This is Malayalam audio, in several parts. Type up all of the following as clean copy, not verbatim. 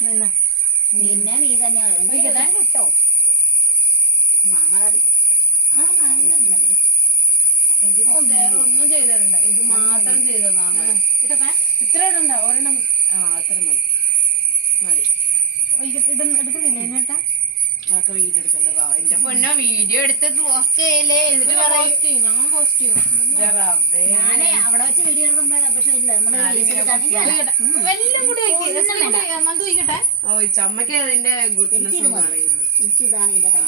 പിന്നെ നീ തന്നെ കേട്ടോ മാങ്ങാടി ഒന്നും ചെയ്തിട്ടുണ്ട്. ഇത് മാത്രം ചെയ്തതാ ഇത്ര ഇടണ്ട, ഒരെണ്ണം അത്ര മതി മതി. എടുക്കുന്നില്ല എന്നേട്ടാ? അതൊക്കെ വീഡിയോ എടുക്കണ്ട. എന്റെ പൊന്നോ, വീഡിയോ എടുത്തത് പോസ്റ്റ് ചെയ്യല്ലേ? ഞാൻ പോസ്റ്റ് ചെയ്യും. ഞാനേ അവിടെ വെച്ച് വീഡിയോ എടുക്കുമ്പോ പക്ഷെ ഇല്ല എല്ലാം കൂടി നന്ദു വയ്ക്കട്ടെ. ഓ ചമ്മക്ക് അതിന്റെ ഗുഡ്നെസ് ഒന്നും അറിയില്ല. ഇതാണ് എന്റെ കൈ.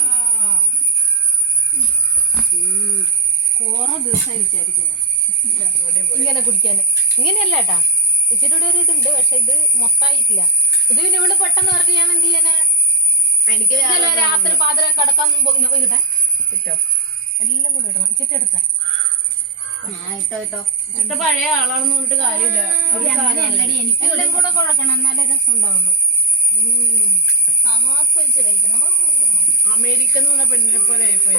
കൊറേ ദിവസമായി വിചാരിക്കുന്നത് ഇങ്ങനെ കുടിക്കാന്. ഇങ്ങനെയല്ല കേട്ടാ, ഇച്ചിരി കൂടെ ഒരു ഇതുണ്ട്, പക്ഷെ ഇത് മൊത്തമായിട്ടില്ല. ഇത് പിന്നെ ഇവിടെ പെട്ടെന്ന് പറഞ്ഞ് ഞാൻ എന്ത് ചെയ്യാനാ? എനിക്ക് രാത്രി പാതിര കിടക്കാൻ പോയിട്ടെ കിട്ടോ എല്ലാം കൂടെ ഇടണം. ചിട്ട എടുത്ത ചിട്ട പഴയ ആളാണെന്ന് പറഞ്ഞിട്ട് കാര്യമില്ല. എല്ലാം കൂടെ കുഴക്കണം, എന്നാലേ രസം ഉണ്ടാവുള്ളൂ. ആസ്വദിച്ച് കഴിക്കണം. അമേരിക്ക എന്ന് പറഞ്ഞ പെണ്ണിനെ പോലെ ആയിപ്പോയി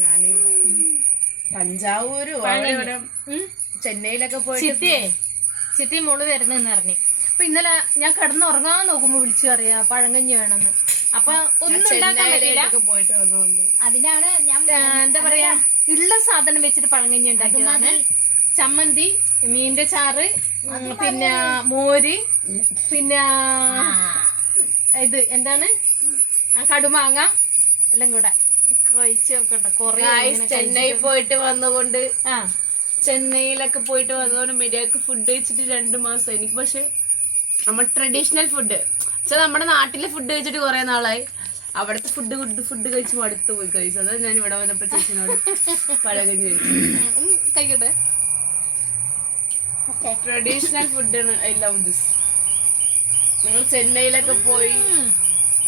ഞാന്. തഞ്ചാവൂര് ചെന്നൈയിലൊക്കെ പോയി ചിട്ടി മോള് വരുന്നെന്ന് പറഞ്ഞു. അപ്പൊ ഇന്നലെ ഞാൻ കിടന്നുറങ്ങാൻ നോക്കുമ്പോ വിളിച്ചു പറയാ പഴങ്കഞ്ഞി വേണമെന്ന്. അപ്പൊ ഒന്നും ഉണ്ടാക്കാൻ പറ്റില്ല. അതിനാണ് ഞാൻ എന്താ പറയാ ഉള്ള സാധനം വെച്ചിട്ട് പഴങ്കഞ്ഞി ഉണ്ടാക്കിയതാണ്. ചമ്മന്തി, മീന്റെ ചാറ്, പിന്നെ മോര്, പിന്നെ ഇത് എന്താണ് കടുമാങ്ങ എല്ലാം കൂടെ കഴിച്ച് നോക്കട്ടെ. കൊറേ ചെന്നൈ പോയിട്ട് വന്നുകൊണ്ട് ചെന്നൈയിലൊക്കെ പോയിട്ട് വന്നതുകൊണ്ട് മര്യാദക്ക് ഫുഡ് കഴിച്ചിട്ട് 2 മാസം. എനിക്ക് പക്ഷെ നമ്മുടെ ട്രഡീഷണൽ ഫുഡ് വെച്ചാൽ നമ്മുടെ നാട്ടിലെ ഫുഡ് കഴിച്ചിട്ട് കുറെ നാളായി. അവിടുത്തെ ഫുഡ് കഴിച്ച് മടുത്തു പോയി കഴിച്ചു. അതാ ഞാൻ ഇവിടെ വന്നപ്പോ ചേച്ചിനോട് പഴകഞ്ഞി കഴിക്കട്ടെ. ട്രഡീഷണൽ ഫുഡാണ്. I love this. നിങ്ങൾ ചെന്നൈയിലൊക്കെ പോയി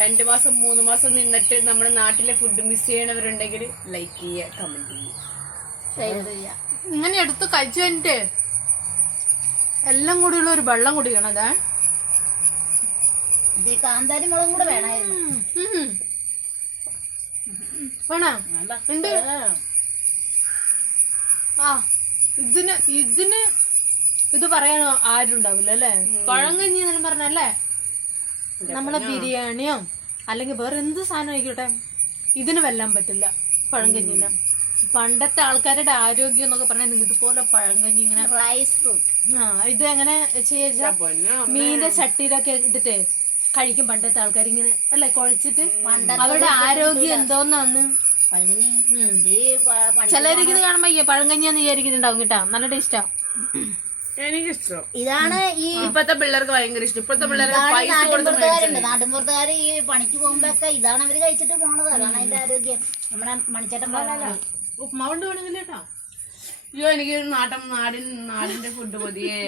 2 മാസം 3 മാസം നിന്നിട്ട് നമ്മുടെ നാട്ടിലെ ഫുഡ് മിസ് ചെയ്യണവരുണ്ടെങ്കിൽ ലൈക്ക് ചെയ്യുക, കമന്റ് ചെയ്യുക. ഇങ്ങനെ എടുത്ത് കഴിച്ചു കഴിഞ്ഞിട്ട് എല്ലാം കൂടിയുള്ള ഒരു വെള്ളം കുടിക്കണം. അതാ കാന്താരി മുളകും കൂടെ വേണമായിരുന്നു. വേണം ഉണ്ട്. ഇതിന് ഇത് പറയാനോ ആരും ഉണ്ടാവില്ല അല്ലേ? പഴങ്കഞ്ഞി എന്നെല്ലാം പറഞ്ഞല്ലേ, നമ്മളെ ബിരിയാണിയോ അല്ലെങ്കിൽ വേറെ എന്ത് സാധനം ആയിക്കോട്ടെ, ഇതിന് വെല്ലാൻ പറ്റില്ല പഴങ്കഞ്ഞിന്. പണ്ടത്തെ ആൾക്കാരുടെ ആരോഗ്യം എന്നൊക്കെ പറഞ്ഞാൽ നിങ്ങൾക്ക് പോലെ പഴങ്കഞ്ഞി ഇങ്ങനെ റൈസ് ഫ്രൂട്ട് ഇത് എങ്ങനെ ചെയ്യാ മീന്റെ ചട്ടിയിലൊക്കെ ഇട്ടിട്ട് കഴിക്കും പണ്ടത്തെ ആൾക്കാർ ഇങ്ങനെ അല്ലെ കുഴച്ചിട്ട്. അവരുടെ ആരോഗ്യം എന്തോന്നാന്ന് ചിലർക്ക് ഇത് കാണുമ്പോ പഴങ്കഞ്ഞിന്ന് വിചാരിക്കുന്നുണ്ടാവും കേട്ടാ. നല്ല ടേസ്റ്റാ. എനിക്കിഷ്ടം ഇതാണ്. ഈ ഇപ്പത്തെ പിള്ളേർക്ക് ഭയങ്കര ഇഷ്ടം. ഇപ്പത്തെ പിള്ളേർക്ക് നാട്ടിൻപുറത്തുകാര് ഈ പണിക്ക് പോകുമ്പോഴൊക്കെ ഇതാണ് അവര് കഴിച്ചിട്ട് പോണത്. അതാണ് അതിന്റെ ആരോഗ്യം. നമ്മുടെ മണിച്ചേട്ടൻ ഉപ്മാവുണ്ട് വേണമെങ്കിൽ കേട്ടോ. അയ്യോ എനിക്ക് നാടിന്റെ ഫുഡ് മതിയേ.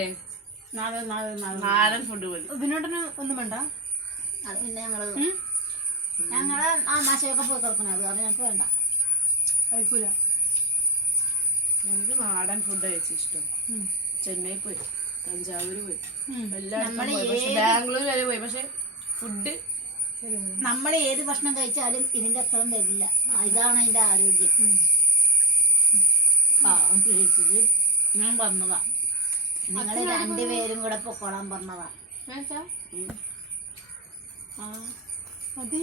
നാടൻ ഫുഡ് മതി. ഇതിനോട്ടന് ഒന്നും വേണ്ട. അത് പിന്നെ ഞങ്ങള് ആ നാശമൊക്കെ പോയി തുറക്കണേ. അത് കാരണം ഞങ്ങൾക്ക് വേണ്ട, കഴിക്കൂല. എനിക്ക് നാടൻ ഫുഡ് കഴിച്ച ഇഷ്ടം. ചെന്നൈ പോയി, തഞ്ചാവൂര് പോയി, ബാംഗ്ലൂർ വരെ പോയി. പക്ഷെ ഫുഡ് നമ്മൾ ഏത് ഭക്ഷണം കഴിച്ചാലും ഇതിന്റെ അത്രയും വരില്ല. ഇതാണ് അതിന്റെ ആരോഗ്യം. ഞാൻ പറഞ്ഞതാ, നിങ്ങള് 2 പേരും കൂടെ പൊക്കോളാൻ പറഞ്ഞതാ. അതെ